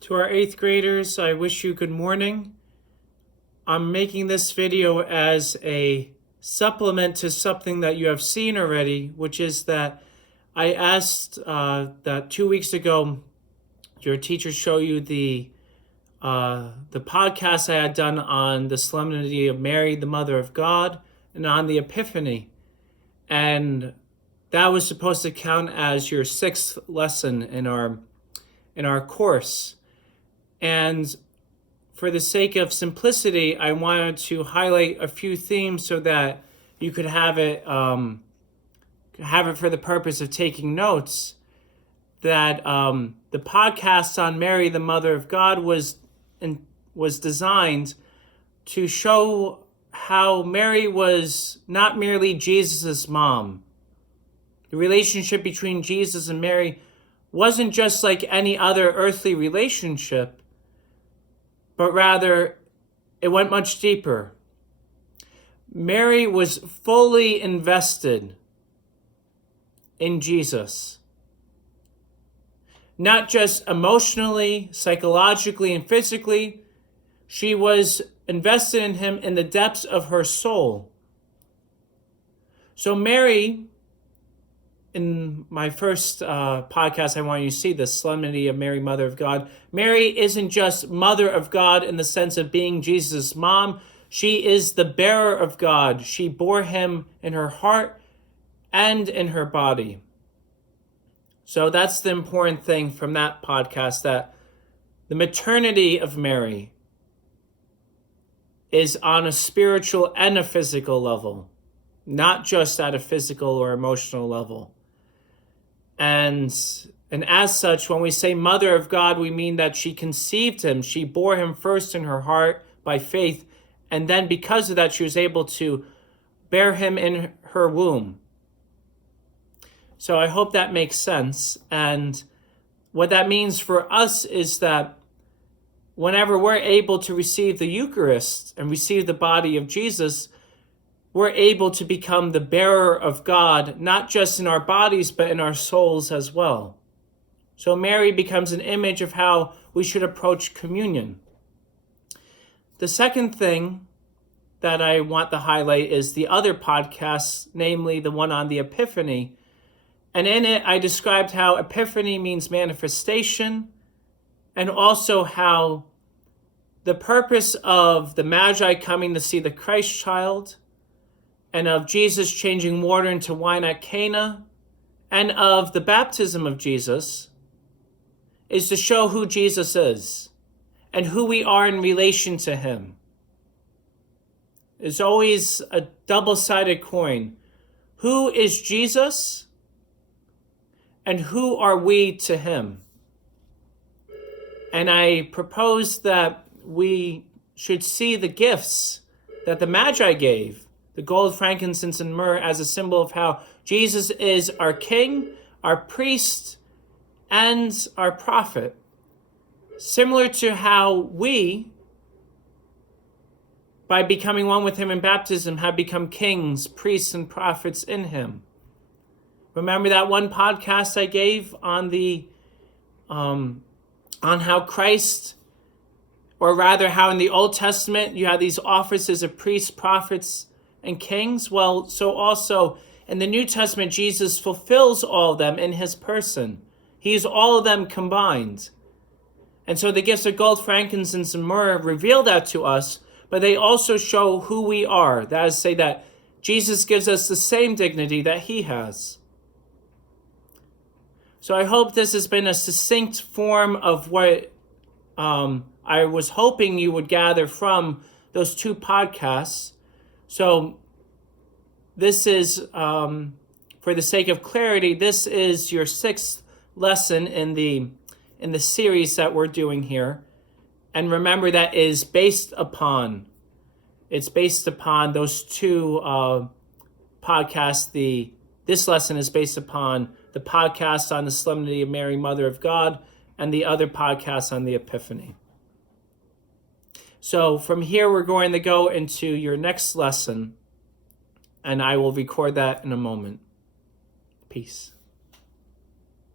To our 8th graders, I wish you good morning. I'm making this video as a supplement to something that you have seen already, which is that I asked that 2 weeks ago your teacher show you the podcast I had done on the solemnity of Mary, the Mother of God, and on the Epiphany. And that was supposed to count as your 6th lesson in our course. And for the sake of simplicity, I wanted to highlight a few themes so that you could have it for the purpose of taking notes. That the podcast on Mary, the Mother of God, was designed to show how Mary was not merely Jesus' mom. The relationship between Jesus and Mary wasn't just like any other earthly relationship, but rather it went much deeper. Mary was fully invested in Jesus. Not just emotionally, psychologically, and physically. She was invested in him in the depths of her soul. So Mary, in my first podcast, I want you to see the solemnity of Mary, Mother of God. Mary isn't just Mother of God in the sense of being Jesus' mom. She is the bearer of God. She bore him in her heart and in her body. So that's the important thing from that podcast, that the maternity of Mary is on a spiritual and a physical level, not just at a physical or emotional level. And as such, when we say Mother of God, we mean that she conceived him. She bore him first in her heart by faith. And then because of that, she was able to bear him in her womb. So I hope that makes sense. And what that means for us is that whenever we're able to receive the Eucharist and receive the body of Jesus, we're able to become the bearer of God, not just in our bodies, but in our souls as well. So Mary becomes an image of how we should approach communion. The second thing that I want to highlight is the other podcast, namely the one on the Epiphany. And in it, I described how Epiphany means manifestation, and also how the purpose of the Magi coming to see the Christ child, and of Jesus changing water into wine at Cana, and of the baptism of Jesus, is to show who Jesus is and who we are in relation to him. It's always a double-sided coin. Who is Jesus and who are we to him? And I propose that we should see the gifts that the Magi gave, the gold, frankincense, and myrrh, as a symbol of how Jesus is our King, our priest, and our prophet. Similar to how we, by becoming one with him in baptism, have become kings, priests, and prophets in him. Remember that one podcast I gave on on how Christ, or rather how in the Old Testament you have these offices of priests, prophets, and kings? Well, so also in the New Testament, Jesus fulfills all of them in his person. He is all of them combined. And so the gifts of gold, frankincense, and myrrh reveal that to us, but they also show who we are. That is to say that Jesus gives us the same dignity that he has. So I hope this has been a succinct form of what I was hoping you would gather from those 2 podcasts. So this is, for the sake of clarity, this is your 6th lesson in the series that we're doing here. And remember, that is based upon those 2 podcasts. This lesson is based upon the podcast on the solemnity of Mary, Mother of God, and the other podcast on the Epiphany. So from here, we're going to go into your next lesson, and I will record that in a moment. Peace.